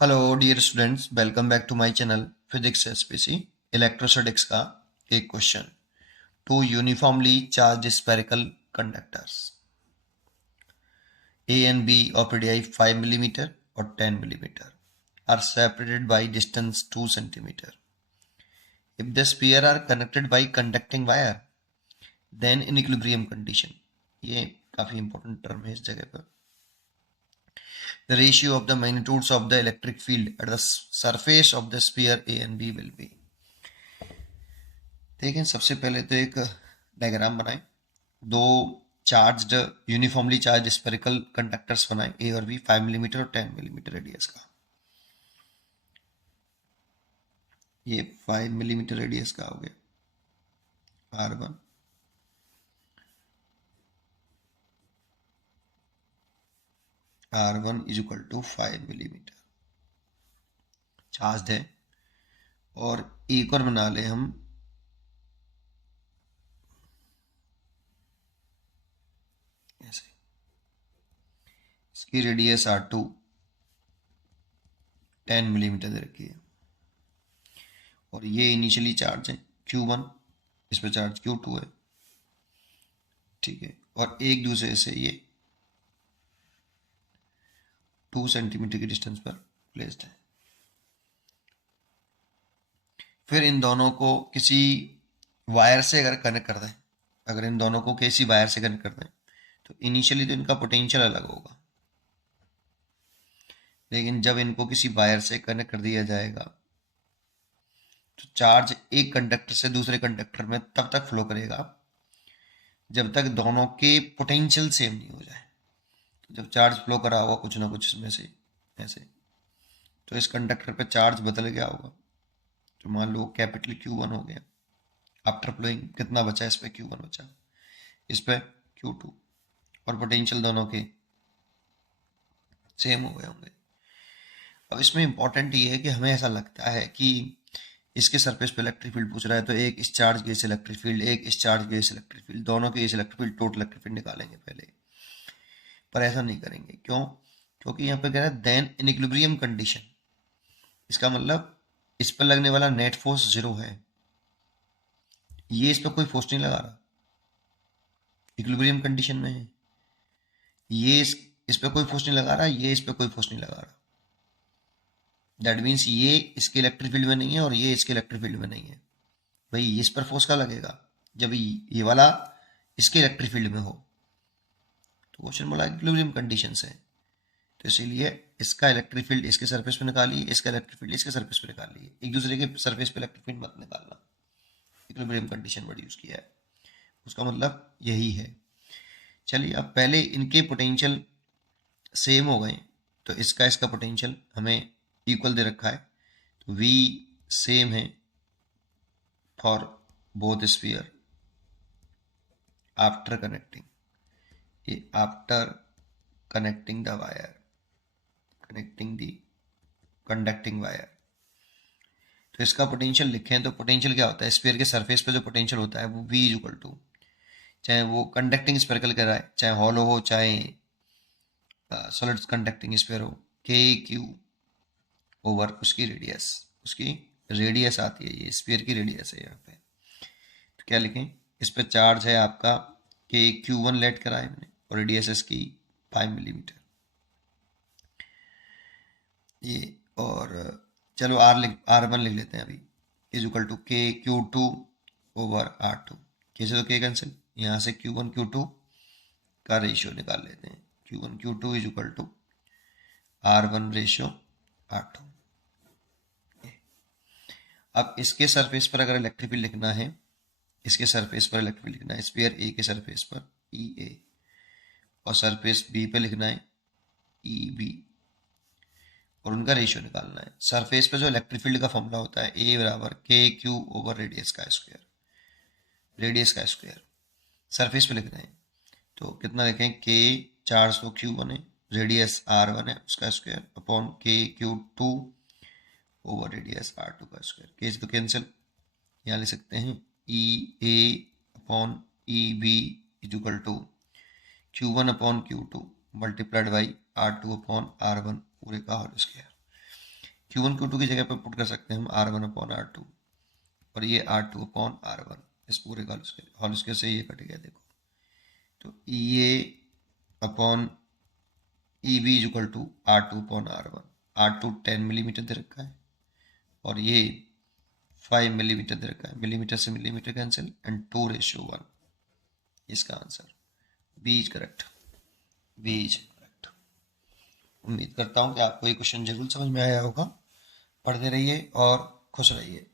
Hello dear students, welcome back to my channel physics SPC. Electrostatics का एक question. Two uniformly charged spherical conductors A and B of radii 5 millimetre और 10 millimetre are separated by distance 2 centimetre. If the sphere are connected by conducting wire then in equilibrium condition, ये काफी important term है इस जगह पर, the ratio of the magnitudes of the electric field at the surface of the sphere A and B will be। देखें, सबसे पहले तो एक डायग्राम बनाएं। दो charged uniformly charged spherical conductors बनाएं, ए और बी, 5 मिलीमीटर और 10 मिलीमीटर रेडियस का। ये 5 मिलीमीटर रेडियस का हो गया R1, R1 is equal to 5 millimetre charge है। और एक और बना ले हम, ऐसे, इसकी रेडियस R2 10 मिलीमीटर दे रखी है और ये इनिशियली चार्ज है Q1, इस पर चार्ज Q2 है, ठीक है। और एक दूसरे से ये 2 सेंटीमीटर की डिस्टेंस पर प्लेस्ड है। फिर इन दोनों को किसी वायर से अगर कनेक्ट कर दें, अगर इन दोनों को किसी वायर से कनेक्ट कर दें तो इनिशियली तो इनका पोटेंशियल अलग होगा, लेकिन जब इनको किसी वायर से कनेक्ट कर दिया जाएगा तो चार्ज एक कंडक्टर से दूसरे कंडक्टर में तब तक फ्लो करेगा जब तक दोनों के पोटेंशियल सेम नहीं हो जाए। तो जब चार्ज फ्लो करा होगा कुछ ना कुछ इसमें से ऐसे, तो इस कंडक्टर पे चार्ज बदल गया होगा। तो मान लो कैपिटल Q1 हो गया, आफ्टर फ्लोइंग कितना बचा, इस पे Q1 बचा, इस पे Q2, और पोटेंशियल दोनों के सेम हो गए होंगे। अब इसमें इंपॉर्टेंट ये है कि हमें ऐसा लगता है कि इसके सरफेस पे इलेक्ट्रिक फील्ड पूछ रहा है, तो एक इस चार्ज के इस इलेक्ट्रिक फील्ड, एक इस चार्ज के इस इलेक्ट्रिक फील्ड, दोनों के इस electric field, total electric field निकालेंगे पहले। पर ऐसा नहीं करेंगे, क्यों? क्योंकि यहाँ पे कह रहा है देन इन इक्विलिब्रियम कंडीशन। इसका मतलब इस पर लगने वाला नेट फोर्स 0 है, ये इस पर कोई फोर्स नहीं लगा रहा, इक्विलिब्रियम कंडीशन में है। ये इस पे कोई फोर्स नहीं लगा रहा, ये इस पे कोई फोर्स नहीं लगा रहा। दैट मीन्स ये इसके इलेक्ट्रिक फील्ड में नहीं है और ये इसके इलेक्ट्रिक फील्ड में नहीं है। भाई इस पर फोर्स का लगेगा जब ये वाला इसके इलेक्ट्रिक फील्ड में हो। तो क्वेश्चन बोला इक्विलिब्रियम कंडीशन है, तो इसीलिए इसका इलेक्ट्रिक फील्ड इसके सरफेस पे निकालिए, इसका इलेक्ट्रिक फील्ड इसके सरफेस पे निकालिए, एक दूसरे के सरफेस पे इलेक्ट्रिक फील्ड मत निकालना। इक्विलिब्रियम कंडीशन वर्ड यूज किया है, उसका मतलब यही है। चलिए, अब पहले इनके पोटेंशियल सेम हो गए, तो इसका इसका पोटेंशियल हमें इक्वल दे रखा है, तो V सेम है for both sphere after connecting, ये after connecting the wire, connecting the conducting wire. तो इसका पोटेंशियल लिखें तो पोटेंशियल क्या होता है, स्फीयर के सरफेस पे जो पोटेंशियल होता है वो V इज इक्वल टू, चाहे वो कंडक्टिंग स्फेरिकल का है, चाहे हॉलो हो, चाहे सॉलिड कंडक्टिंग स्फीयर हो, KQ ओवर उसकी रेडियस, उसकी रेडियस आती है, ये स्फीयर की रेडियस है यहाँ पे। तो क्या लिखें, इस पे चार्ज है आपका KQ1 लेट करा है मैंने, और रेडियस इसकी 5 मिलीमीटर ये। और चलो R1 लिख लेते हैं अभी, is equal to KQ2 over R2। कैसे, तो K कैंसिल, यहाँ से Q1 Q2 का रेशियो निकाल लेते हैं, Q1 Q2 is equal to R1 ratio R2। अब इसके सरफेस पर अगर इलेक्ट्रिक फील्ड लिखना है, इसके सरफेस पर इलेक्ट्रिक फील्ड लिखना है, स्फीयर ए के सरफेस पर EA, और सरफेस बी पे लिखना है EB, और उनका रेशियो निकालना है। सरफेस पे जो इलेक्ट्रिक फील्ड का फॉर्मूला होता है A बराबर KQ ओवर रेडियस का स्क्वायर, रेडियस का स्क्वायर सरफेस पे लिखना है। तो कितना लिखें, K 400 Q1 है, रेडियस R1 है, उसका square upon KQ2 over radius R2 का स्क्वायर। के तो कैंसिल, यहाँ लिख सकते हैं EA upon EB is equal to Q1 upon Q2 multiplied by R2 upon R1 पूरे का होल स्क्वायर। Q1 Q2 की जगह पे पुट कर सकते हैं हम R1 अपॉन R2, और ये R2 अपॉन R1, इस पूरे होल स्क्वायर से ये कट गया देखो। तो ये upon EB is equal to R2 upon R1। R2 10 millimetre दे रखा है और ये 5 मिलीमीटर दे रखा है, मिलीमीटर से मिलीमीटर कैंसिल एंड 2:1। इसका answer B is correct, B is correct. उम्मीद करता हूँ कि आपको ये क्वेश्चन जरूर समझ में आया होगा। पढ़ते रहिए और खुश रहिए।